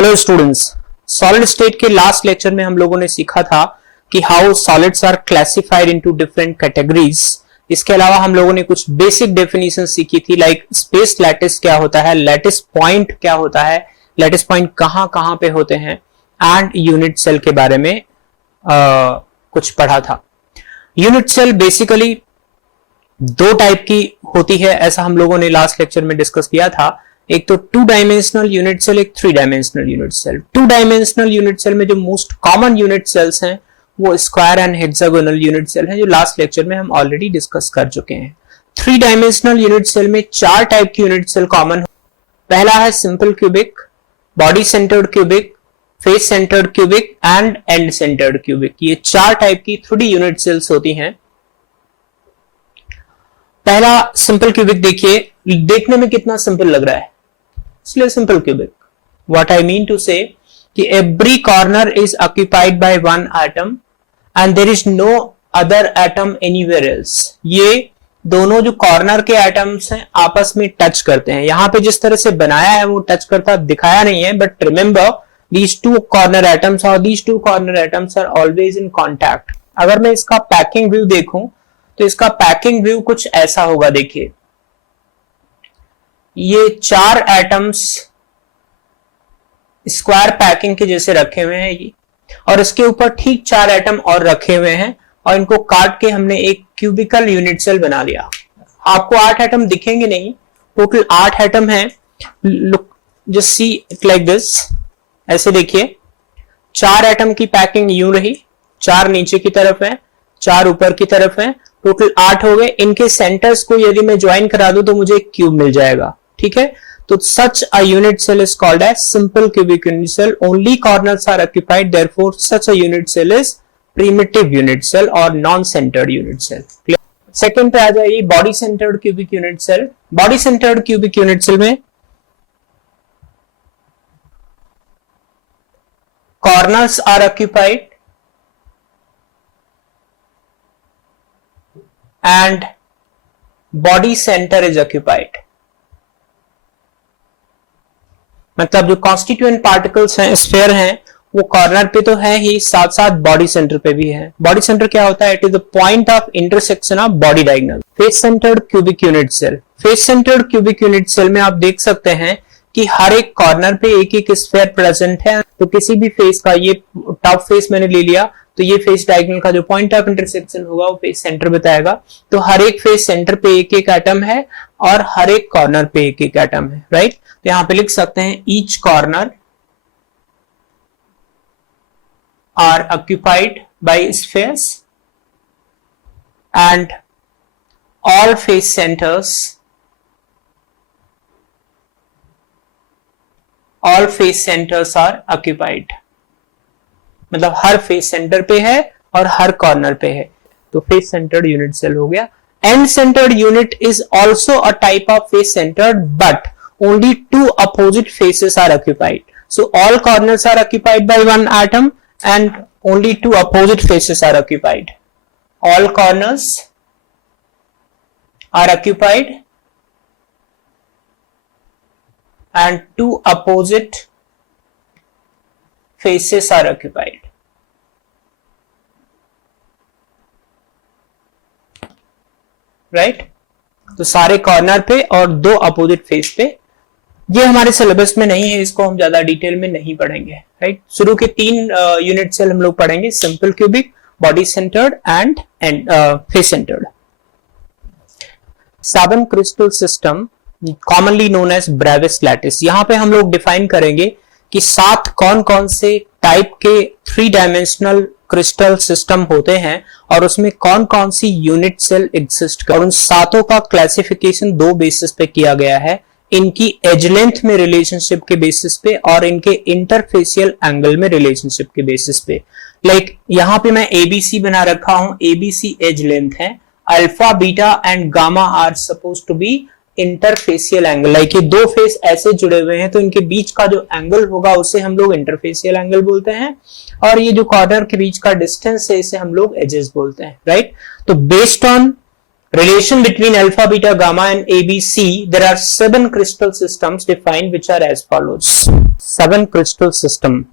Hello students, solid state के last lecture में हम लोगों ने सीखा था कि how solids are classified into different categories. इसके अलावा हम लोगों ने कुछ बेसिक डेफिनेशन सीखी थी, लाइक स्पेस लैटिस क्या होता है, लैटिस पॉइंट क्या होता है, लैटिस पॉइंट कहां कहां पे होते हैं, एंड यूनिट सेल के बारे में कुछ पढ़ा था। यूनिट सेल बेसिकली दो टाइप की होती है, ऐसा हम लोगों ने लास्ट लेक्चर में डिस्कस किया था। एक तो टू डायमेंशनल यूनिट सेल, एक three dimensional unit cell. Two dimensional unit cell में जो मोस्ट कॉमन यूनिट सेल्स हैं वो square and hexagonal unit cell है, जो लास्ट लेक्चर में हम ऑलरेडी डिस्कस कर चुके हैं। थ्री डायमेंशनल यूनिट सेल में चार टाइप की यूनिट सेल कॉमन। पहला है simple cubic, body centred cubic, face centred cubic and end centred cubic. ये चार टाइप की 3D यूनिट सेल्स होती हैं। पहला सिंपल क्यूबिक देखिए, देखने में कितना सिंपल लग रहा है, इसलिए simple cubic. What I mean to say कि every corner is occupied by one atom and there is no other atom anywhere else. ये दोनों जो कॉर्नर के एटम्स हैं आपस में टच करते हैं। यहां पे जिस तरह से बनाया है वो टच करता दिखाया नहीं है, but remember these two corner atoms or these two corner atoms are always in contact। अगर मैं इसका पैकिंग व्यू देखूं तो इसका पैकिंग व्यू कुछ ऐसा होगा। देखिए, ये चार एटम्स स्क्वायर पैकिंग के जैसे रखे हुए हैं ये, और इसके ऊपर ठीक चार एटम और रखे हुए हैं, और इनको काट के हमने एक क्यूबिकल यूनिट सेल बना लिया। आपको 8 एटम दिखेंगे नहीं, टोटल 8 एटम है। Look just see it like this. ऐसे देखिए, चार एटम की पैकिंग यूं रही, चार नीचे की तरफ है, चार ऊपर की तरफ है, टोटल 8 हो गए। इनके सेंटर्स को यदि मैं ज्वाइन करा दूं तो मुझे एक क्यूब मिल जाएगा। ठीक है, तो such a unit cell is called as simple cubic unit cell. Only corners are occupied, therefore such a unit cell is primitive unit cell और non centred unit cell. Second पे आ जाइए, body centred cubic unit cell. Body centred cubic unit cell में corners are occupied and body center is occupied। मतलब जो constituent particles हैं, sphere हैं, वो कॉर्नर पे तो है ही, साथ साथ बॉडी सेंटर पे भी है। बॉडी सेंटर क्या होता है? It is the point of intersection of body diagonal. Face centred cubic unit cell. Face centred cubic unit cell में आप देख सकते हैं कि हर एक कॉर्नर पे एक एक स्फीयर प्रेजेंट है। तो किसी भी फेस का, ये टॉप फेस मैंने ले लिया, तो ये फेस डायगोनल का जो पॉइंट ऑफ इंटरसेक्शन होगा वो फेस सेंटर बताएगा। तो हर एक फेस सेंटर पे एक एक एटम है और हर एक कॉर्नर पे एक एक एटम है, राइट। तो यहां पे लिख सकते हैं each corner are occupied by spheres and all face centres, all face centres are occupied. मतलब हर फेस सेंटर पे है और हर कॉर्नर पे है, तो फेस सेंटर्ड यूनिट सेल हो गया। End centred unit is also a type of face centred, but only two opposite faces are occupied. So all corners are occupied by one atom and only two opposite faces are occupied. All corners are occupied and two opposite faces are occupied। Right, तो सारे corner पे और दो opposite face पे। ये हमारे syllabus में नहीं है, इसको हम ज्यादा डिटेल में नहीं पढ़ेंगे, राइट। शुरू के 3 यूनिट सेल हम लोग पढ़ेंगे, simple cubic, body centred and face centred. Seven crystal system commonly known as Bravais lattice. यहां पे हम लोग डिफाइन करेंगे कि 7 कौन कौन से टाइप के 3 डायमेंशनल क्रिस्टल सिस्टम होते हैं और उसमें कौन कौन सी यूनिट सेल एग्जिस्ट कर। और उन 7 का क्लासिफिकेशन 2 बेसिस पे किया गया है, इनकी एज लेंथ में रिलेशनशिप के बेसिस पे और इनके इंटरफेसियल एंगल में रिलेशनशिप के बेसिस पे। लाइक यहां पे मैं एबीसी बना रखा हूं, एबीसी एज लेंथ है, alpha beta and gamma are suppose to be interfacial angle. Like ये दो फेस ऐसे जुड़े हुए हैं तो इनके बीच का जो एंगल होगा उसे हम लोग इंटरफेसियल एंगल बोलते हैं, और ये जो कॉर्नर के बीच का डिस्टेंस है इसे हम लोग एजेस बोलते हैं, राइट। तो based on relation between alpha, beta, gamma and ABC, there are 7 crystal systems defined which are as follows. 7 crystal system.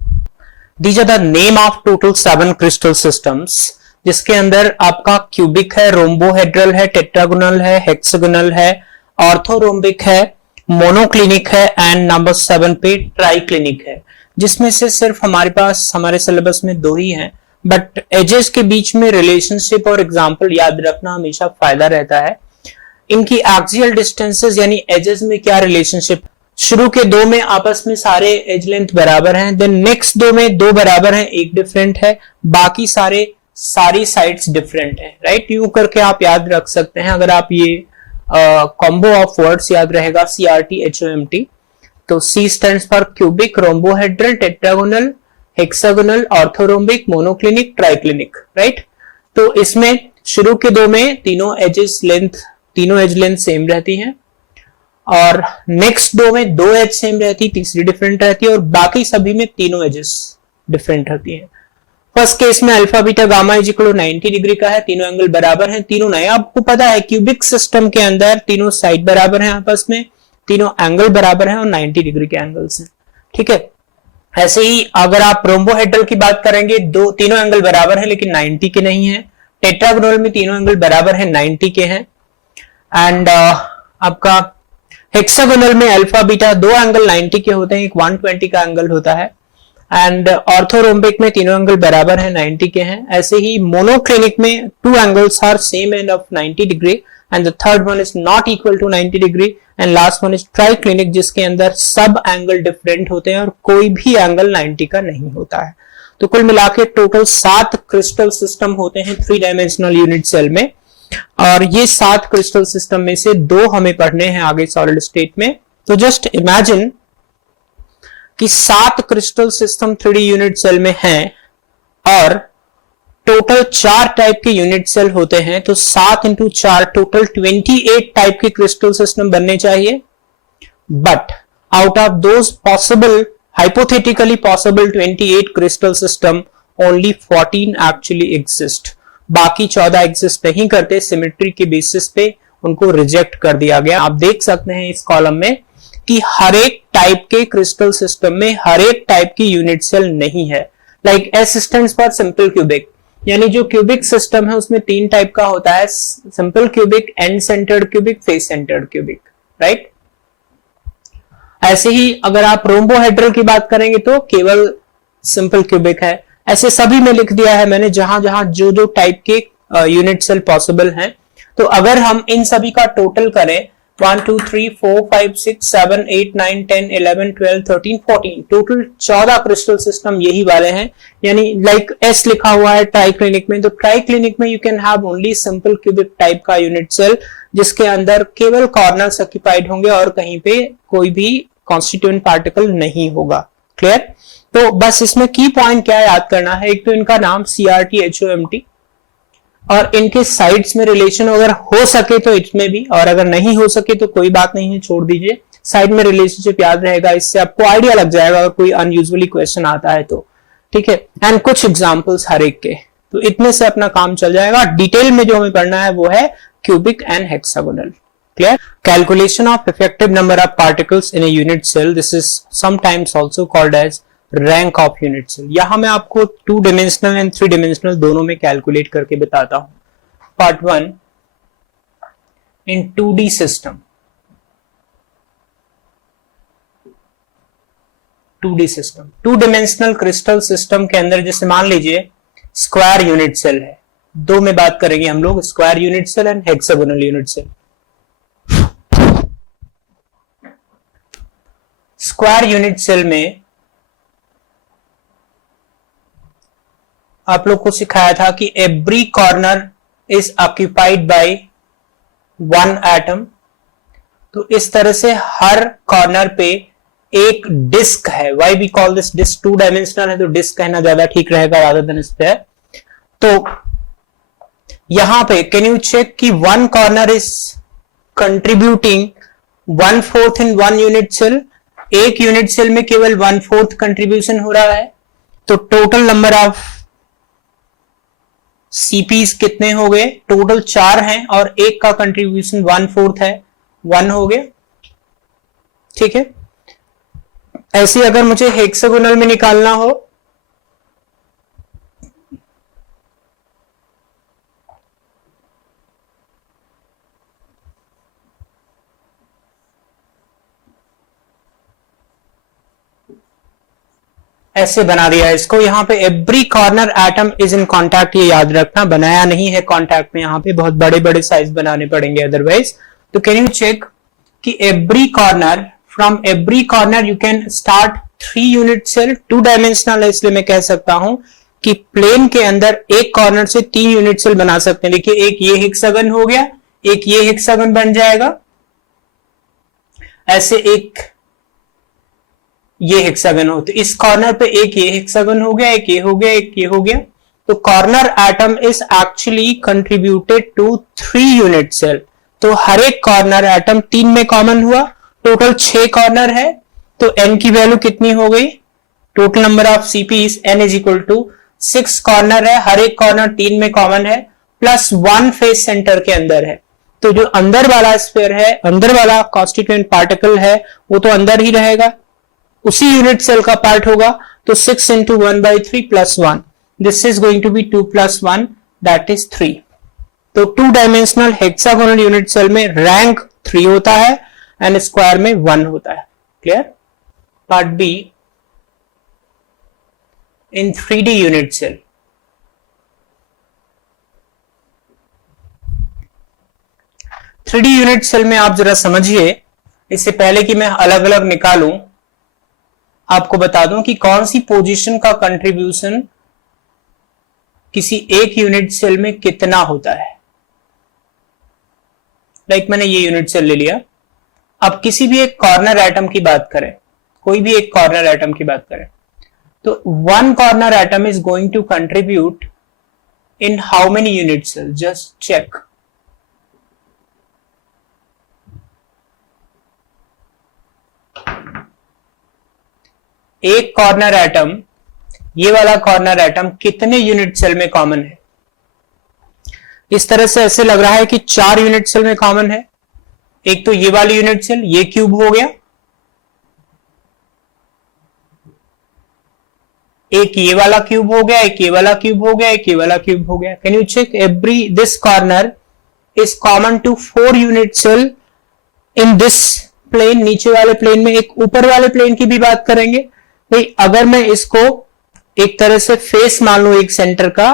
These are the name of total 7 crystal systems, जिसके अंदर आपका क्यूबिक है, rhombohedral है, tetragonal है, hexagonal है, orthorhombic है, monoclinic है and number 7 पे ट्राइक्लिनिक है, जिसमें से सिर्फ हमारे पास हमारे सिलेबस में 2 ही हैं, बट एजेस के बीच में रिलेशनशिप और एग्जांपल याद रखना हमेशा फायदा रहता है। इनकी एक्सियल डिस्टेंसेस यानी एजेस में क्या रिलेशनशिप, शुरू के 2 में आपस में सारे एज लेंथ बराबर हैं, देन नेक्स्ट 2 में 2 बराबर हैं, एक डिफरेंट है, बाकी सारी साइड्स डिफरेंट है, राइट। यूं करके आप याद रख सकते हैं। अगर आप ये कॉम्बो ऑफ वर्ड्स याद रहेगा CRT HOMT, तो C stands for cubic, rhombohedral, tetragonal, hexagonal, orthorhombic, monoclinic, triclinic, right. तो इसमें शुरू के 2 में तीनों एज लेंथ सेम रहती हैं, और नेक्स्ट 2 में 2 एज सेम रहती, तीसरी डिफरेंट रहती है, और बाकी सभी में तीनों एजेस डिफरेंट रहती हैं। फर्स्ट केस में alpha beta gamma is equal to 90 degree का है, तीनों एंगल बराबर हैं, तीनों नए। आपको पता है क्यूबिक सिस्टम के अंदर तीनों साइड बराबर हैं आपस में, तीनों एंगल बराबर हैं और 90 डिग्री के एंगल्स हैं, ठीक है। ऐसे ही अगर आप रोम्बोहेड्रल की बात करेंगे, तीनों एंगल बराबर है लेकिन 90 के नहीं है। टेट्रागोनल में तीनों एंगल बराबर है, 90 के हैं। एंड आपका हेक्सागोनल में अल्फा बीटा 2 एंगल 90 के होते हैं, एक 120 का एंगल होता है। एंड ऑर्थोरोम्बिक में तीनों एंगल बराबर है, 90 के हैं। ऐसे ही मोनोक्लिनिक में 2 angles are same and of 90 degree and the third one is not equal to 90 degree and last one is triclinic, जिसके अंदर सब एंगल डिफरेंट होते हैं और कोई भी एंगल 90 का नहीं होता है। तो कुल मिलाके टोटल 7 क्रिस्टल सिस्टम होते हैं 3 डायमेंशनल यूनिट सेल में, और ये 7 क्रिस्टल सिस्टम में से 2 हमें पढ़ने हैं आगे सॉलिड स्टेट में। तो जस्ट इमेजिन कि 7 crystal system 3D unit cell में हैं और टोटल 4 टाइप के यूनिट सेल होते हैं, तो 7 इंटू 4 टोटल 28 टाइप के क्रिस्टल सिस्टम बनने चाहिए। But out of those possible, hypothetically possible 28 crystal system, only 14 actually exist. बाकी 14 एग्जिस्ट नहीं करते, सिमेट्री के बेसिस पे उनको रिजेक्ट कर दिया गया। आप देख सकते हैं इस कॉलम में कि हर एक टाइप के क्रिस्टल सिस्टम में हर एक टाइप की यूनिट सेल नहीं है। Like S stands for simple cubic, यानी जो क्यूबिक सिस्टम है उसमें 3 टाइप का होता है, simple cubic, and centred cubic, face centred cubic, right. ऐसे ही अगर आप रोम्बोहेड्रल की बात करेंगे तो केवल सिंपल क्यूबिक है। ऐसे सभी में लिख दिया है मैंने जहां जहां जो टाइप के यूनिट सेल पॉसिबल हैं। तो अगर हम इन सभी का टोटल करें 1 2 3 4 5 6 7 8 9 10 11 12 13 14, टोटल 14 क्रिस्टल सिस्टम यही वाले हैं। यानी लाइक S लिखा हुआ है ट्राइक्लिनिक में, तो ट्राइक्लिनिक में you can have only simple cubic type का यूनिट सेल, जिसके अंदर केवल कॉर्नर्स ऑक्यूपाइड होंगे और कहीं पे कोई भी कॉन्स्टिट्यूएंट पार्टिकल नहीं होगा। क्लियर। तो बस इसमें की पॉइंट क्या याद करना है, एक तो इनका नाम CRT HOMT, और इनके साइड्स में रिलेशन अगर हो सके तो इसमें भी, और अगर नहीं हो सके तो कोई बात नहीं है, छोड़ दीजिए। साइड में रिलेशनशिप याद रहेगा, इससे आपको आइडिया लग जाएगा अगर कोई अनयूजुअली क्वेश्चन आता है तो, ठीक है। एंड कुछ एग्जांपल्स हर एक के, तो इतने से अपना काम चल जाएगा। डिटेल में जो हमें पढ़ना है वो है cubic and hexagonal. Clear. Calculation of effective number of particles in a unit cell, this is sometimes also called as rank of unit cell. यहां मैं आपको 2 डायमेंशनल एंड 3 डायमेंशनल दोनों में कैलकुलेट करके बताता हूं। पार्ट 1 इन 2D system, 2D system, 2 dimensional crystal system के अंदर जैसे मान लीजिए स्क्वायर यूनिट सेल है, 2 में बात करेंगे हम लोग, square unit cell and hexagonal unit cell. Square unit cell में आप लोग को सिखाया था कि every corner is occupied by 1 atom. तो इस तरह से हर कॉर्नर पे एक डिस्क है। Why we call this disc, 2 dimensional है तो डिस्क कहना ज्यादा ठीक रहेगा रादर देन स्फीयर। तो यहां पे कैन यू चेक कि 1 corner is contributing 1/4 in 1 unit cell. एक यूनिट सेल में केवल 1/4 कंट्रीब्यूशन हो रहा है। तो टोटल नंबर ऑफ सीपीज कितने हो गए, टोटल 4 हैं और एक का कंट्रीब्यूशन 1/4 है, 1 हो गया। ठीक है, ऐसे अगर मुझे हेक्सागोनल में निकालना हो, ऐसे बना दिया इसको, यहां पे every corner atom is in contact, ये याद रखना, बनाया नहीं है कांटेक्ट में, यहां पे बहुत बड़े बड़े साइज बनाने पड़ेंगे अदरवाइज। तो कैन यू चेक कि every corner, from every corner you can start 3 unit cell, 2 dimensional है इसलिए मैं कह सकता हूं कि प्लेन के अंदर एक कॉर्नर से 3 यूनिट सेल बना सकते हैं। देखिए एक ये हेक्सागन हो गया, एक ये हेक्सागन बन जाएगा, ऐसे एक ये हेक्सागन हो, तो इस कॉर्नर पे एक ये हेक्सागन हो गया, एक ये हो गया, एक ये हो गया। तो corner atom is actually contributed to 3 unit cell. तो हर एक कॉर्नर एटम 3 में कॉमन हुआ, टोटल 6 कॉर्नर है, तो n की वैल्यू कितनी हो गई, total number of CPs n is equal to 6 corner है, हर एक कॉर्नर 3 में कॉमन है, प्लस 1 फेस सेंटर के अंदर है। तो जो अंदर वाला स्फीयर है, अंदर वाला कॉन्स्टिट्यूएंट पार्टिकल है, वो तो अंदर ही रहेगा, उसी यूनिट सेल का पार्ट होगा। तो 6 into 1/3 plus 1, this is going to be 2 plus 1, that is 3। तो 2 डायमेंशनल हेक्सागोनल यूनिट सेल में रैंक 3 होता है एंड स्क्वायर में 1 होता है। क्लियर। Part B, in 3D unit cell, unit cell में आप जरा समझिए, इससे पहले कि मैं अलग अलग निकालूं आपको बता दूं कि कौन सी पोजीशन का कंट्रीब्यूशन किसी एक यूनिट सेल में कितना होता है। मैंने ये यूनिट सेल ले लिया, अब किसी भी एक कॉर्नर एटम की बात करें, कोई भी एक कॉर्नर एटम की बात करें, तो 1 corner atom is going to contribute in how many unit cell, just check. एक कॉर्नर एटम, ये वाला कॉर्नर एटम कितने यूनिट सेल में कॉमन है। इस तरह से ऐसे लग रहा है कि 4 यूनिट सेल में कॉमन है। एक तो ये वाली यूनिट सेल, ये क्यूब हो गया, एक ये वाला क्यूब हो गया, एक ये वाला क्यूब हो गया, एक ये वाला क्यूब हो गया। Can you check every this corner is common to 4 unit cell in this plane. नीचे वाले प्लेन में, एक ऊपर वाले प्लेन की भी बात करेंगे भाई। अगर मैं इसको एक तरह से फेस मान लू, एक सेंटर का,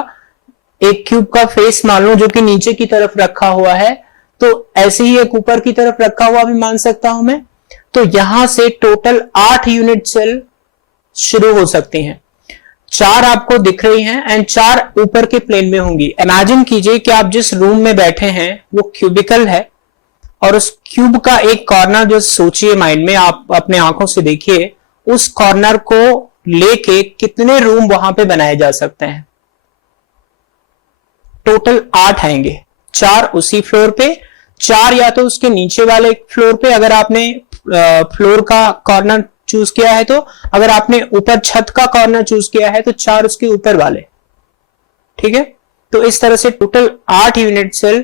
एक क्यूब का फेस मान लू जो कि नीचे की तरफ रखा हुआ है, तो ऐसे ही एक ऊपर की तरफ रखा हुआ भी मान सकता हूं मैं। तो यहां से टोटल 8 यूनिट सेल शुरू हो सकती हैं। 4 आपको दिख रही हैं एंड 4 ऊपर के प्लेन में होंगी। इमेजिन कीजिए कि आप जिस रूम में बैठे हैं वो क्यूबिकल है और उस क्यूब का एक कॉर्नर, जो सोचिए माइंड में, आप अपने आंखों से देखिए, उस कॉर्नर को लेके कितने रूम वहां पे बनाए जा सकते हैं। टोटल 8 आएंगे, 4 उसी फ्लोर पे, 4 या तो उसके नीचे वाले फ्लोर पे, अगर आपने फ्लोर का कॉर्नर चूज किया है तो, अगर आपने ऊपर छत का कॉर्नर चूज किया है तो 4 उसके ऊपर वाले। ठीक है, तो इस तरह से टोटल 8 यूनिट सेल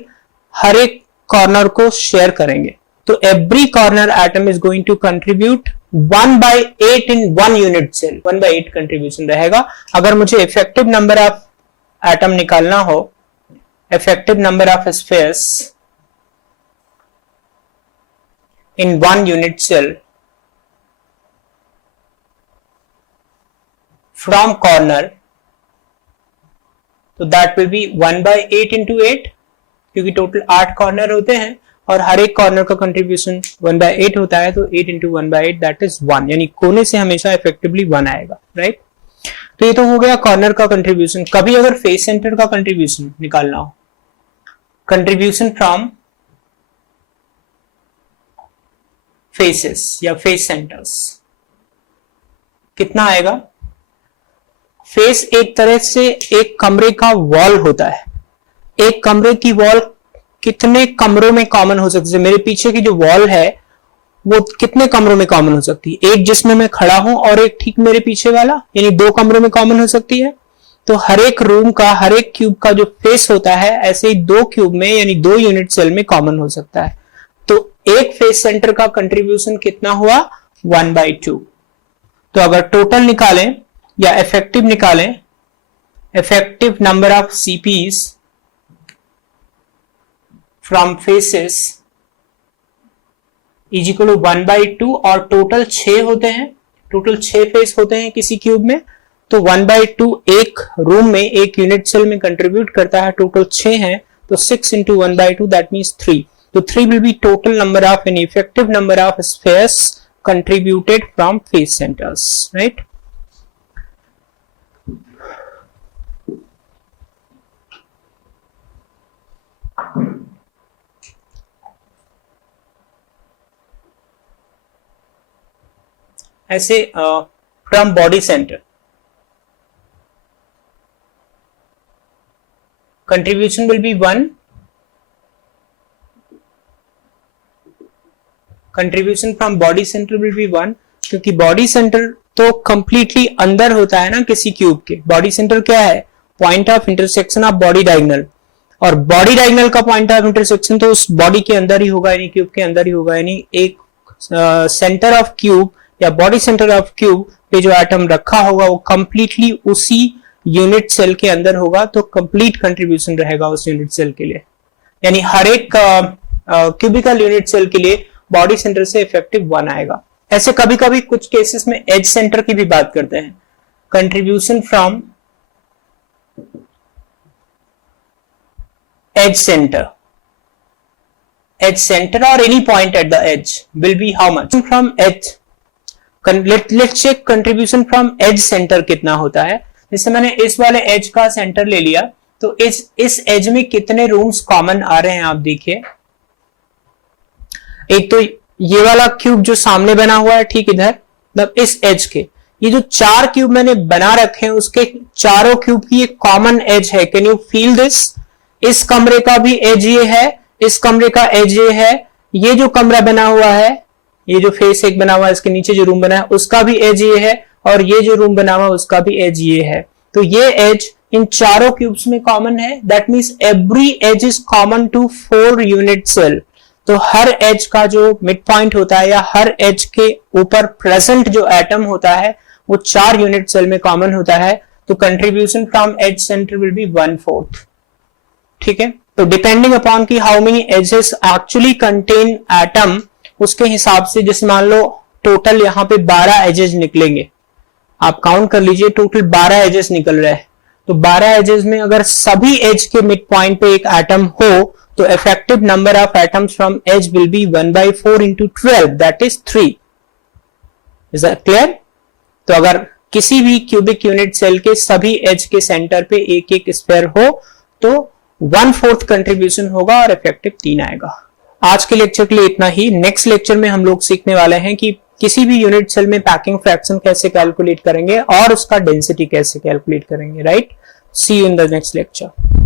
हर एक कॉर्नर को शेयर करेंगे। तो every corner atom is going to contribute 1/8 in 1 unit cell, 1/8 contribution रहेगा। अगर मुझे इफेक्टिव नंबर ऑफ एटम निकालना हो, effective number of spheres in 1 unit cell from corner, तो दैट विल बी 1/8 इंटू 8, क्योंकि टोटल 8 कॉर्नर होते हैं और हर एक कॉर्नर का कंट्रीब्यूशन 1/8 होता है, तो 8 इंटू 1/8 दैट इज 1, यानी कोने से हमेशा इफेक्टिवली 1 आएगा। राइट, तो ये तो हो गया कॉर्नर का कंट्रीब्यूशन। कभी अगर फेस सेंटर का कंट्रीब्यूशन निकालना हो, कंट्रीब्यूशन फ्रॉम फेसेस या फेस सेंटर्स, कितना आएगा। फेस एक तरह से एक कमरे का वॉल होता है। एक कमरे की वॉल कितने कमरों में कॉमन हो सकती है। मेरे पीछे की जो वॉल है वो कितने कमरों में कॉमन हो सकती है, एक जिसमें मैं खड़ा हूं और एक ठीक मेरे पीछे वाला, यानी 2 कमरों में कॉमन हो सकती है। तो हर एक रूम का, हर एक क्यूब का जो फेस होता है ऐसे ही दो क्यूब में यानी दो यूनिट सेल में कॉमन हो सकता है। तो एक फेस सेंटर का कंट्रीब्यूशन कितना हुआ 1/2। तो अगर टोटल निकालें या इफेक्टिव निकालें, effective number of CPs from faces is equal to 1/2 और टोटल 6 होते हैं, टोटल 6 फेस होते हैं किसी क्यूब में, तो 1/2 एक रूम में एक यूनिट सेल में कंट्रीब्यूट करता है, टोटल 6 है तो 6 into 1/2 दैट मीन्स 3। तो 3 will be total number of an effective number of spheres contributed from face centers, right? ऐसे from body center contribution will be 1, contribution from body centre will B 1, क्योंकि body centre तो completely अंदर होता है ना किसी cube के। Body centre क्या है, point of intersection of body diagonal, और बॉडी डायगोनल का पॉइंट ऑफ इंटरसेक्शन तो उस बॉडी के अंदर ही होगा, यानी क्यूब के अंदर ही होगा। यानी एक सेंटर ऑफ क्यूब या बॉडी सेंटर ऑफ क्यूब पे जो एटम रखा होगा वो कंप्लीटली उसी यूनिट सेल के अंदर होगा, तो कंप्लीट कंट्रीब्यूशन रहेगा उस यूनिट सेल के लिए। यानी हर एक क्यूबिकल यूनिट सेल के लिए बॉडी सेंटर से इफेक्टिव 1 आएगा। ऐसे कभी कभी कुछ केसेस में एज सेंटर की भी बात करते हैं। कंट्रीब्यूशन फ्रॉम एज सेंटर और any point at the edge will be how much from edge. Let's check contribution from edge centre कितना होता है। जैसे मैंने इस वाले एज का सेंटर ले लिया, तो इस एज में कितने रूम्स कॉमन आ रहे हैं आप देखिए। एक तो ये वाला क्यूब जो सामने बना हुआ है ठीक इधर, मतलब इस एज के, ये जो 4 क्यूब मैंने बना रखे हैं उसके चारों क्यूब की एक कॉमन एज है। Can you feel this? इस कमरे का भी एज ये है, इस कमरे का एज ये है, ये जो कमरा बना हुआ है, ये जो फेस एक बना हुआ है, इसके नीचे जो रूम बना है उसका भी एज ये है, और ये जो रूम बना हुआ है उसका भी एज ये है। तो ये एज इन चारों क्यूब्स में कॉमन है। That means every edge is common to 4 unit cell. तो हर एज का जो मिड पॉइंट होता है या हर एज के ऊपर प्रेजेंट जो एटम होता है वो 4 यूनिट सेल में कॉमन होता है। तो contribution from edge centre will be 1/4। ठीक है, तो डिपेंडिंग अपॉन की how many edges actually contain atom, उसके हिसाब से, जैसे मान लो टोटल यहाँ पे 12 एजेस निकलेंगे, आप काउंट कर लीजिए, टोटल 12 एजेस निकल रहे हैं। तो 12 एजेस में अगर सभी एज के मिड पॉइंट पे एक एटम हो तो effective number of atoms from edge will be 1/4 into 12, that is 3. Is that clear? तो अगर किसी भी क्यूबिक यूनिट सेल के सभी एज के सेंटर पे एक एक स्फीयर हो तो 1/4 कंट्रीब्यूशन होगा और इफेक्टिव 3 आएगा। आज के लेक्चर के लिए इतना ही। नेक्स्ट लेक्चर में हम लोग सीखने वाले हैं कि किसी भी यूनिट सेल में पैकिंग फ्रैक्शन कैसे कैलकुलेट करेंगे और उसका डेंसिटी कैसे कैलकुलेट करेंगे। Right, see you in the next lecture.